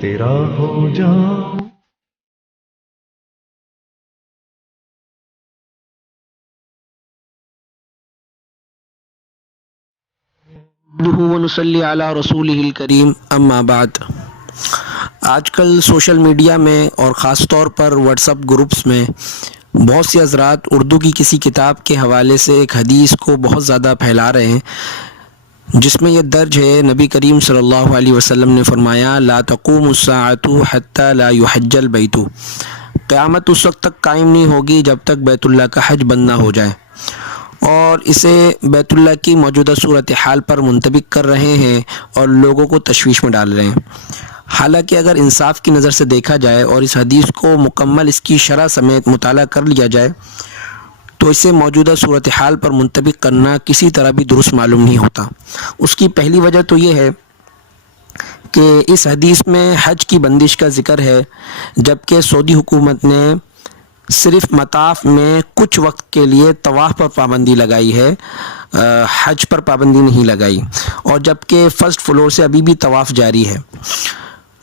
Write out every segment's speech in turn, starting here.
تیرا ہو جاؤں. ونصلی علی رسولہ الکریم اما بعد. آج کل سوشل میڈیا میں اور خاص طور پر واٹس اپ گروپس میں بہت سے حضرات اردو کی کسی کتاب کے حوالے سے ایک حدیث کو بہت زیادہ پھیلا رہے ہیں، جس میں یہ درج ہے نبی کریم صلی اللہ علیہ وسلم نے فرمایا لا تقوم الساعة حتى لا يحج البیت. قیامت اس وقت تک قائم نہیں ہوگی جب تک بیت اللہ کا حج بند نہ ہو جائے، اور اسے بیت اللہ کی موجودہ صورتحال پر منطبق کر رہے ہیں اور لوگوں کو تشویش میں ڈال رہے ہیں. حالانکہ اگر انصاف کی نظر سے دیکھا جائے اور اس حدیث کو مکمل اس کی شرح سمیت مطالعہ کر لیا جائے تو اسے موجودہ صورتحال پر منطبق کرنا کسی طرح بھی درست معلوم نہیں ہوتا. اس کی پہلی وجہ تو یہ ہے کہ اس حدیث میں حج کی بندش کا ذکر ہے، جبکہ سعودی حکومت نے صرف مطاف میں کچھ وقت کے لیے طواف پر پابندی لگائی ہے، حج پر پابندی نہیں لگائی، اور جبکہ فرسٹ فلور سے ابھی بھی طواف جاری ہے.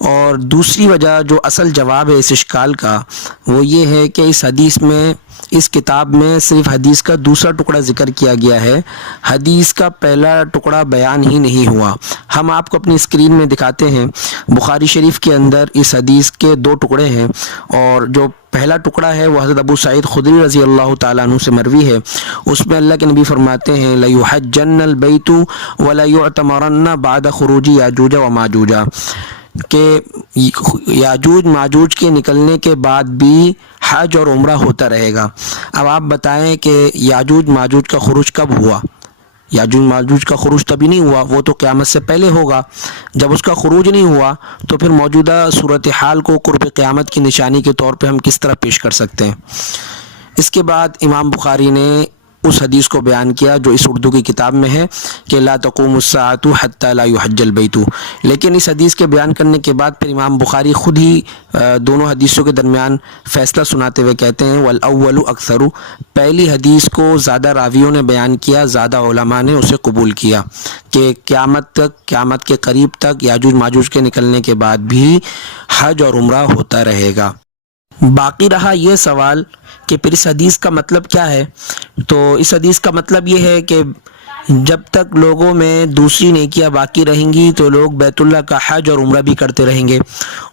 اور دوسری وجہ جو اصل جواب ہے اس اشکال کا وہ یہ ہے کہ اس حدیث میں، اس کتاب میں صرف حدیث کا دوسرا ٹکڑا ذکر کیا گیا ہے، حدیث کا پہلا ٹکڑا بیان ہی نہیں ہوا. ہم آپ کو اپنی اسکرین میں دکھاتے ہیں. بخاری شریف کے اندر اس حدیث کے دو ٹکڑے ہیں، اور جو پہلا ٹکڑا ہے وہ حضرت ابو سعید خدری رضی اللہ تعالیٰ عنہ سے مروی ہے. اس میں اللہ کے نبی فرماتے ہیں لَيُحَجَّنَّ الْبَيْتُ وَلَيُعْتَمَرَنَّ بَعْدَ خُرُوجِ یاجوج وماجوج، کہ یاجوج ماجوج کے نکلنے کے بعد بھی حج اور عمرہ ہوتا رہے گا. اب آپ بتائیں کہ یاجوج ماجوج کا خروج کب ہوا؟ یاجوج ماجوج کا خروج تبھی نہیں ہوا، وہ تو قیامت سے پہلے ہوگا. جب اس کا خروج نہیں ہوا تو پھر موجودہ صورتحال کو قرب قیامت کی نشانی کے طور پہ ہم کس طرح پیش کر سکتے ہیں؟ اس کے بعد امام بخاری نے اس حدیث کو بیان کیا جو اس اردو کی کتاب میں ہے کہ لا تقوم الساعة حتى لا يحج البیت. لیکن اس حدیث کے بیان کرنے کے بعد پھر امام بخاری خود ہی دونوں حدیثوں کے درمیان فیصلہ سناتے ہوئے کہتے ہیں والاول اکثر، پہلی حدیث کو زیادہ راویوں نے بیان کیا، زیادہ علماء نے اسے قبول کیا کہ قیامت تک، قیامت کے قریب تک یاجوج ماجوج کے نکلنے کے بعد بھی حج اور عمرہ ہوتا رہے گا. باقی رہا یہ سوال کہ پھر اس حدیث کا مطلب کیا ہے. تو اس حدیث کا مطلب یہ ہے کہ جب تک لوگوں میں دوسری نیکیاں باقی رہیں گی تو لوگ بیت اللہ کا حج اور عمرہ بھی کرتے رہیں گے،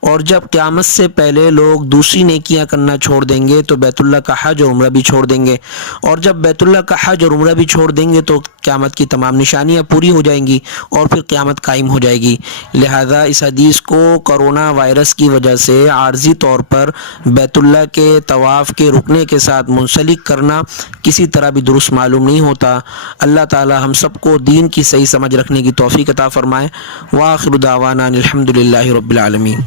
اور جب قیامت سے پہلے لوگ دوسری نیکیاں کرنا چھوڑ دیں گے تو بیت اللہ کا حج اور عمرہ بھی چھوڑ دیں گے، اور جب بیت اللہ کا حج اور عمرہ بھی چھوڑ دیں گے تو قیامت کی تمام نشانیاں پوری ہو جائیں گی اور پھر قیامت قائم ہو جائے گی. لہذا اس حدیث کو کرونا وائرس کی وجہ سے عارضی طور پر بیت اللہ کے طواف کے رکنے کے ساتھ منسلک کرنا کسی طرح بھی درست معلوم نہیں ہوتا. اللہ تعالی ہم سب کو دین کی صحیح سمجھ رکھنے کی توفیق عطا فرمائے. وآخر دعوانا الحمدللہ رب العالمین.